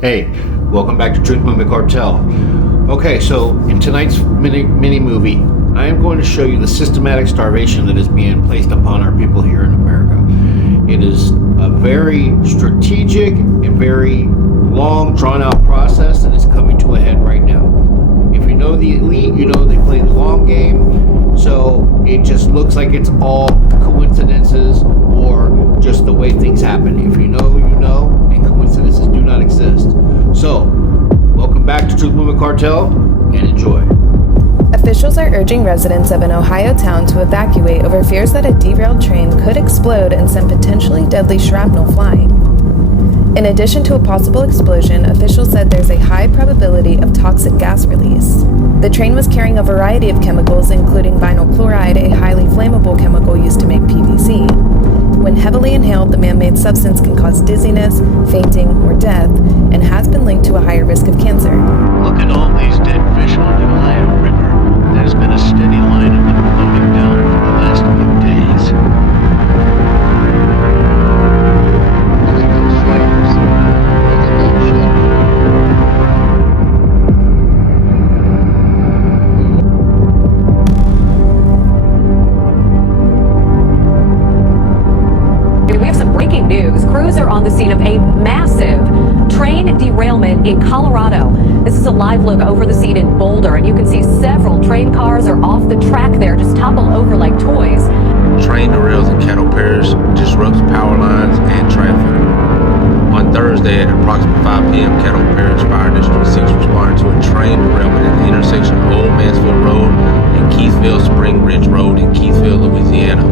Hey, welcome back to Truth Movement Cartel. Okay, so in tonight's mini movie, I am going to show you the systematic starvation that is being placed upon our people here in America. It is a very strategic and very long, drawn-out process that is coming to a head right now. If you know the elite, you know they play the long game, so it just looks like it's all coincidences or just the way things happen. If you know, you know, and coincidences do not exist. So, welcome back to Truth Movement Cartel, and enjoy. Officials are urging residents of an Ohio town to evacuate over fears that a derailed train could explode and send potentially deadly shrapnel flying. In addition to a possible explosion, officials said there's a high probability of toxic gas release. The train was carrying a variety of chemicals, including vinyl chloride, a highly flammable chemical used to make PVC. When heavily inhaled, the man-made substance can cause dizziness, fainting, or death, and has been linked to a higher risk of cancer. Look at all these dead fish on the Ohio River. There's been a steady line of them floating down for the last few days. Crews are on the scene of a massive train derailment in Colorado. This is a live look over the scene in Boulder, and you can see several train cars are off the track there, just topple over like toys. Train derails and cattle pairs, disrupts power lines and traffic. On Thursday at approximately 5 p.m., Cattle Parish Fire District 6 responded to a train derailment at the intersection of Old Mansfield Road and Keithville Spring Ridge Road in Keithville, Louisiana.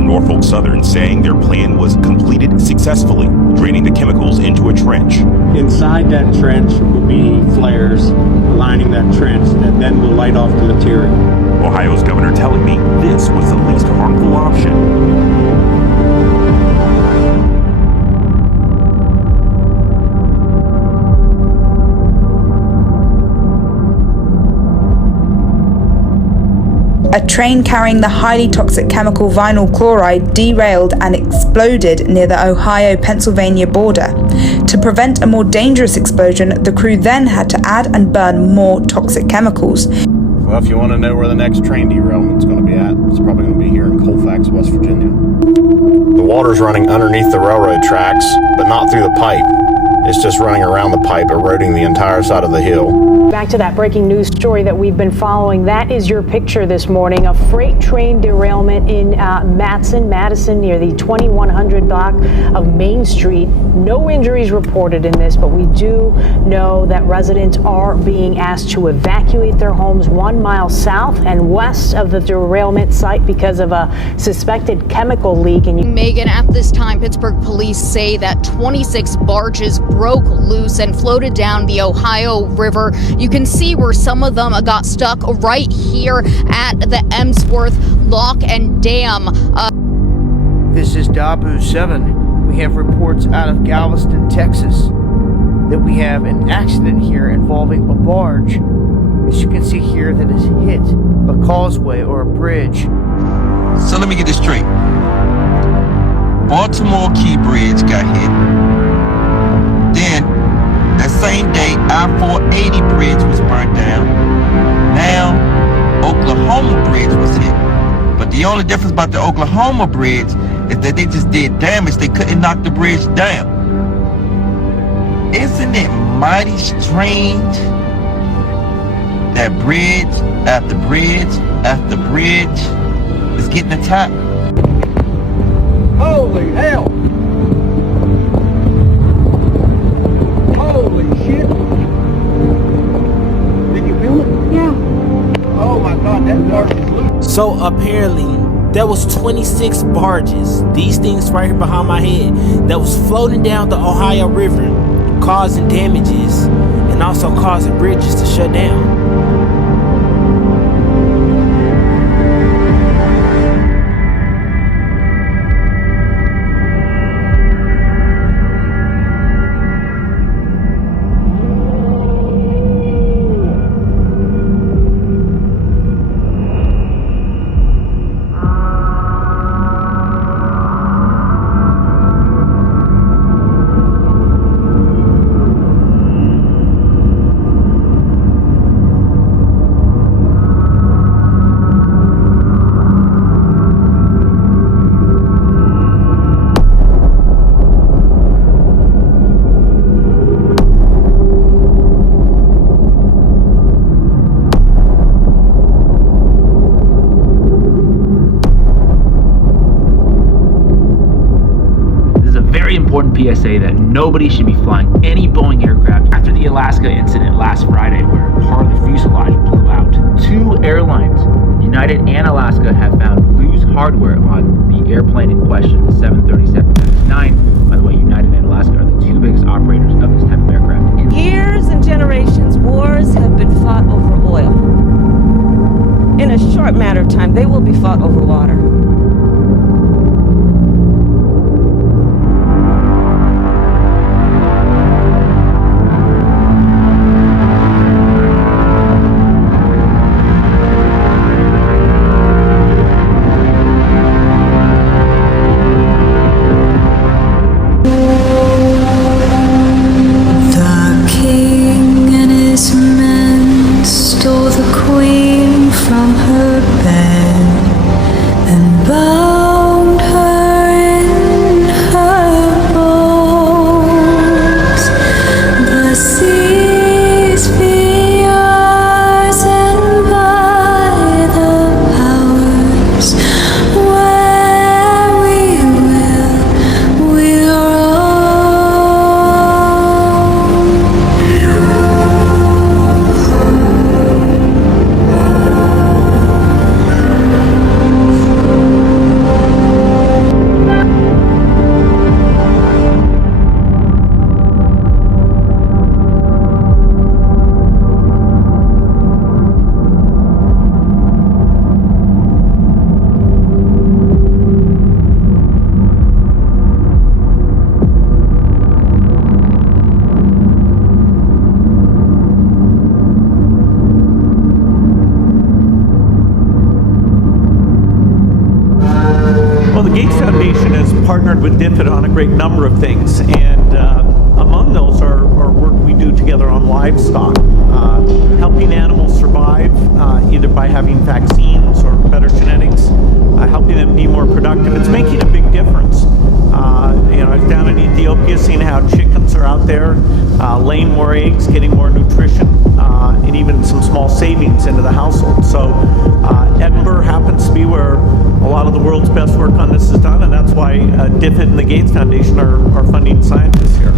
Norfolk Southern saying their plan was completed successfully, draining the chemicals into a trench. Inside that trench will be flares lining that trench that then will light off the material. Ohio's governor telling me this was the least harmful option. A train carrying the highly toxic chemical vinyl chloride derailed and exploded near the Ohio-Pennsylvania border. To prevent a more dangerous explosion, the crew then had to add and burn more toxic chemicals. Well, if you want to know where the next train derailment is going to be at, it's probably going to be here in Colfax, West Virginia. The water's running underneath the railroad tracks, but not through the pipe. It's just running around the pipe, eroding the entire side of the hill. Back to that breaking news story that we've been following. That is your picture this morning. A freight train derailment in Madison, near the 2100 block of Main Street. No injuries reported in this, but we do know that residents are being asked to evacuate their homes 1 mile south and west of the derailment site because of a suspected chemical leak. And Megan, at this time, Pittsburgh police say that 26 barges broke loose and floated down the Ohio River. You can see where some of them got stuck right here at the Emsworth Lock and Dam. This is Dabu 7. We have reports out of Galveston, Texas, that we have an accident here involving a barge, as you can see here, that has hit a causeway or a bridge. So let me get this straight. Baltimore Key Bridge got hit. Then, that same day, I-480 bridge was burnt down. Now, Oklahoma bridge was hit. But the only difference about the Oklahoma bridge is that they just did damage. They couldn't knock the bridge down. Isn't it mighty strange that bridge after bridge after bridge is getting attacked? Holy hell! Holy shit! Did you feel it? Yeah. Oh my god, that barge is loose. So apparently, there was 26 barges, these things right here behind my head, that was floating down the Ohio River, causing damages and also causing bridges to shut down. PSA that nobody should be flying any Boeing aircraft after the Alaska incident last Friday where part of the fuselage blew out. 2 airlines, United and Alaska, have found loose hardware on the airplane in question, the 737-9. By the way, United and Alaska are the 2 biggest operators of this type of aircraft. Years and generations, wars have been fought over oil. In a short matter of time, they will be fought over water. Partnered with DFID on a great number of things, and among those are work we do together on livestock, helping animals survive either by having vaccines or better genetics, helping them be more productive. It's making a big difference. I was down in Ethiopia seeing how chickens are out there laying more eggs, getting more nutrition, and even some small savings into the household. So Edinburgh happens to be where a lot of the world's best work on this is done, and that's why DFID and the Gates Foundation are funding scientists here.